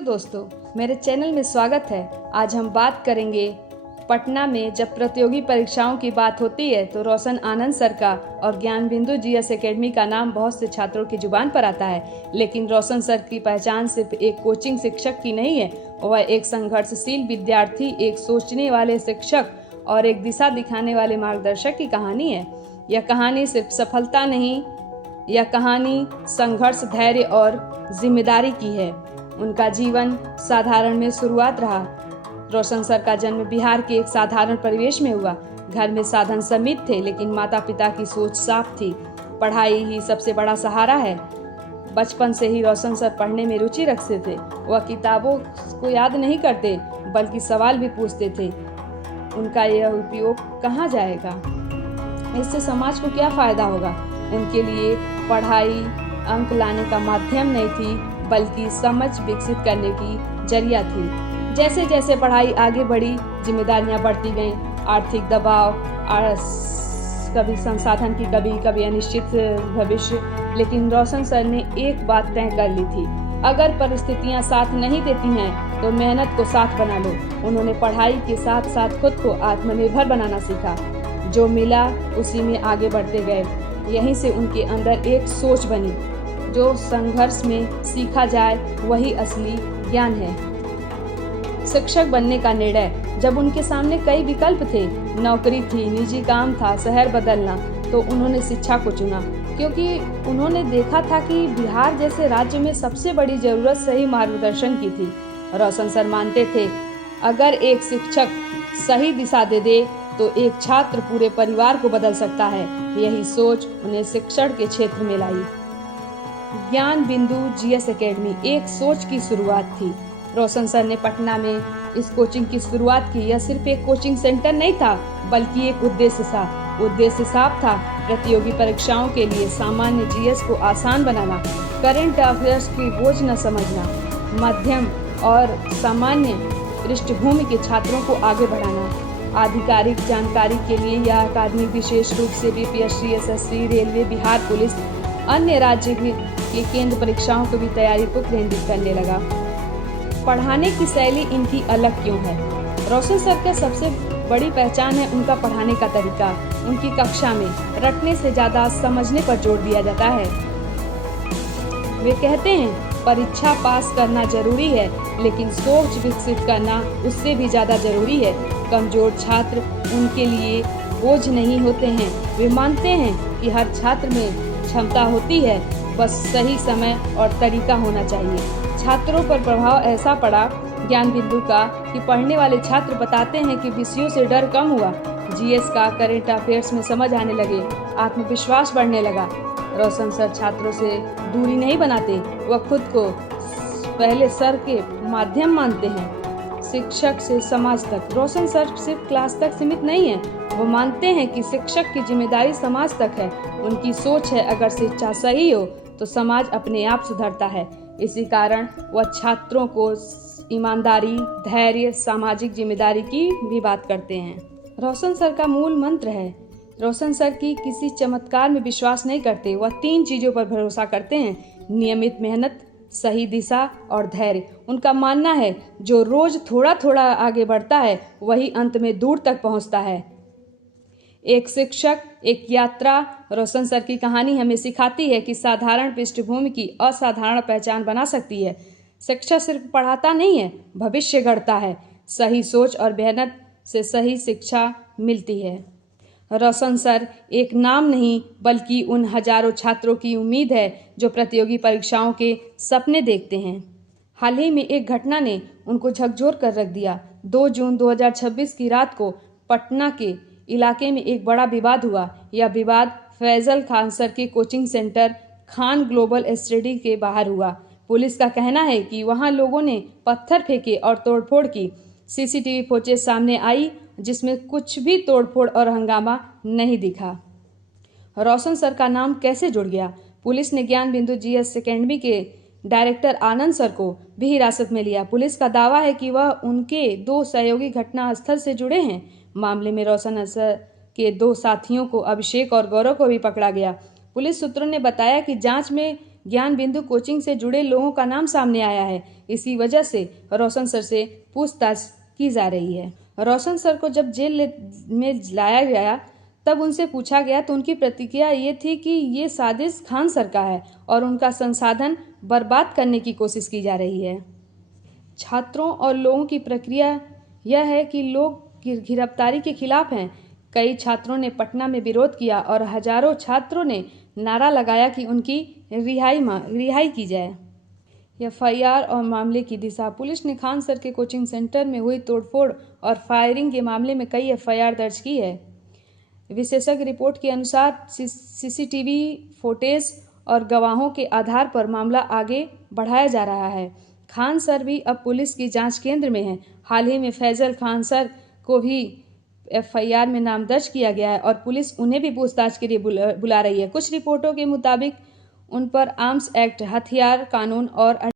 Hello दोस्तों, मेरे channel में स्वागत है। आज हम बात करेंगे पटना में जब प्रतियोगी परीक्षाओं की बात होती है तो रोशन आनंद सर का और ज्ञान बिंदु जीएस एकेडमी का नाम बहुत से छात्रों की जुबान पर आता है। लेकिन रोशन सर की पहचान सिर्फ एक कोचिंग शिक्षक की नहीं है, वह एक संघर्षशील विद्यार्थी, एक सोचने वाले शिक्षक और एक दिशा दिखाने वाले मार्गदर्शक की कहानी है। यह कहानी सिर्फ सफलता नहीं, यह कहानी संघर्ष, धैर्य और जिम्मेदारी की है। उनका जीवन साधारण में शुरुआत रहा। रोशन सर का जन्म बिहार के एक साधारण परिवेश में हुआ। घर में साधन सीमित थे, लेकिन माता पिता की सोच साफ थी। पढ़ाई ही सबसे बड़ा सहारा है। बचपन से ही रोशन सर पढ़ने में रुचि रखते थे। वह किताबों को याद नहीं करते, बल्कि सवाल भी पूछते थे। उनका यह उपयोग कहाँ जाएगा, इससे समाज को क्या फायदा होगा। उनके लिए पढ़ाई अंक लाने का माध्यम नहीं थी, बल्कि समझ विकसित करने की जरिया थी। जैसे जैसे पढ़ाई आगे बढ़ी, जिम्मेदारियां बढ़ती गईं। आर्थिक दबाव, कभी संसाधन की कभी अनिश्चित भविष्य। लेकिन रोशन सर ने एक बात तय कर ली थी, अगर परिस्थितियां साथ नहीं देती हैं तो मेहनत को साथ बना लो। उन्होंने पढ़ाई के साथ साथ खुद को आत्मनिर्भर बनाना सीखा। जो मिला उसी में आगे बढ़ते गए। यहीं से उनके अंदर एक सोच बनी, जो संघर्ष में सीखा जाए वही असली ज्ञान है। शिक्षक बनने का निर्णय, जब उनके सामने कई विकल्प थे, नौकरी थी, निजी काम था, शहर बदलना, तो उन्होंने शिक्षा को चुना, क्योंकि उन्होंने देखा था कि बिहार जैसे राज्य में सबसे बड़ी जरूरत सही मार्गदर्शन की थी। रोशन सर मानते थे, अगर एक शिक्षक सही दिशा दे दे तो एक छात्र पूरे परिवार को बदल सकता है। यही सोच उन्हें शिक्षण के क्षेत्र में लाई। ज्ञान बिंदु जीएस एकेडमी एक सोच की शुरुआत थी। रोशन सर ने पटना में इस कोचिंग की शुरुआत की। यह सिर्फ एक कोचिंग सेंटर नहीं था, बल्कि एक उद्देश्य साफ था, प्रतियोगी परीक्षाओं के लिए सामान्य जीएस को आसान बनाना, करंट अफेयर्स की बोझ न समझना, मध्यम और सामान्य पृष्ठभूमि के छात्रों को आगे बढ़ाना। आधिकारिक जानकारी के लिए यह अकादमी विशेष रूप से BPSC, SSC, railway, Bihar police, अन्य राज्य के केंद्र परीक्षाओं को भी तैयारी को केंद्रित करने लगा। पढ़ाने की शैली इनकी अलग क्यों है? रोशन सर का सबसे बड़ी पहचान है उनका पढ़ाने का तरीका। उनकी कक्षा में रटने से ज़्यादा समझने पर जोर दिया जाता है। वे कहते हैं, परीक्षा पास करना जरूरी है, लेकिन सोच विकसित करना उससे भी ज़्यादा जरूरी है। कमजोर छात्र उनके लिए बोझ नहीं होते हैं। वे मानते हैं कि हर छात्र में क्षमता होती है, बस सही समय और तरीका होना चाहिए। छात्रों पर प्रभाव ऐसा पड़ा ज्ञान बिंदु का कि पढ़ने वाले छात्र बताते हैं कि विषयों से डर कम हुआ, जीएस का, करंट अफेयर्स में समझ आने लगे, आत्मविश्वास बढ़ने लगा। रोशन सर छात्रों से दूरी नहीं बनाते, वह खुद को पहले सर के माध्यम मानते हैं। शिक्षक से समाज तक, रोशन सर सिर्फ क्लास तक सीमित नहीं है, वो मानते हैं कि शिक्षक की जिम्मेदारी समाज तक है। उनकी सोच है, अगर शिक्षा सही हो तो समाज अपने आप सुधरता है। इसी कारण वह छात्रों को ईमानदारी, धैर्य, सामाजिक जिम्मेदारी की भी बात करते हैं। रोशन सर का मूल मंत्र है, रोशन सर की किसी चमत्कार में विश्वास नहीं करते। वह 3 चीज़ों पर भरोसा करते हैं, नियमित मेहनत, सही दिशा और धैर्य। उनका मानना है, जो रोज थोड़ा थोड़ा आगे बढ़ता है वही अंत में दूर तक पहुंचता है। एक शिक्षक, एक यात्रा। रोशन सर की कहानी हमें सिखाती है कि साधारण पृष्ठभूमि की असाधारण पहचान बना सकती है। शिक्षा सिर्फ पढ़ाता नहीं है, भविष्य गढ़ता है। सही सोच और मेहनत से सही शिक्षा मिलती है। रोशन सर एक नाम नहीं, बल्कि उन हजारों छात्रों की उम्मीद है जो प्रतियोगी परीक्षाओं के सपने देखते हैं। हाल ही में एक घटना ने उनको झकझोर कर रख दिया। 2 जून 2026 की रात को पटना के इलाके में एक बड़ा विवाद हुआ। यह विवाद फैजल खान सर के coaching centre Khan global study के बाहर हुआ। पुलिस का कहना है कि वहां लोगों ने पत्थर फेंके और तोड़फोड़ की। सीसीटीवी फुटेज सामने आई, जिसमें कुछ भी तोड़फोड़ और हंगामा नहीं दिखा। रोशन सर का नाम कैसे जुड़ गया? पुलिस ने ज्ञान बिंदु जीएस एकेडमी के डायरेक्टर आनंद सर को भी हिरासत में लिया। पुलिस का दावा है कि वह उनके 2 सहयोगी घटनास्थल से जुड़े हैं। मामले में रोशन सर के 2 साथियों को, अभिषेक और गौरव को भी पकड़ा गया। पुलिस सूत्रों ने बताया कि जांच में ज्ञान बिंदु कोचिंग से जुड़े लोगों का नाम सामने आया है। इसी वजह से रोशन सर से पूछताछ की जा रही है। रोशन सर को जब जेल में लाया गया तब उनसे पूछा गया तो उनकी प्रतिक्रिया ये थी कि ये साजिश खान सर का है और उनका संसाधन बर्बाद करने की कोशिश की जा रही है। छात्रों और लोगों की प्रक्रिया यह है कि लोग गिरफ्तारी के खिलाफ हैं। कई छात्रों ने पटना में विरोध किया और हजारों छात्रों ने नारा लगाया कि उनकी रिहाई की जाए। एफआईआर और मामले की दिशा। पुलिस ने खान सर के कोचिंग सेंटर में हुई तोड़फोड़ और फायरिंग के मामले में कई एफआईआर दर्ज की है। विशेषज्ञ रिपोर्ट के अनुसार सीसीटीवी फुटेज और गवाहों के आधार पर मामला आगे बढ़ाया जा रहा है। खान सर भी अब पुलिस की जांच केंद्र में हैं। हाल ही में फैजल खान सर को भी एफआईआर में नाम दर्ज किया गया है और पुलिस उन्हें भी पूछताछ के लिए बुला रही है। कुछ रिपोर्टों के मुताबिक उन पर आर्म्स एक्ट, हथियार कानून और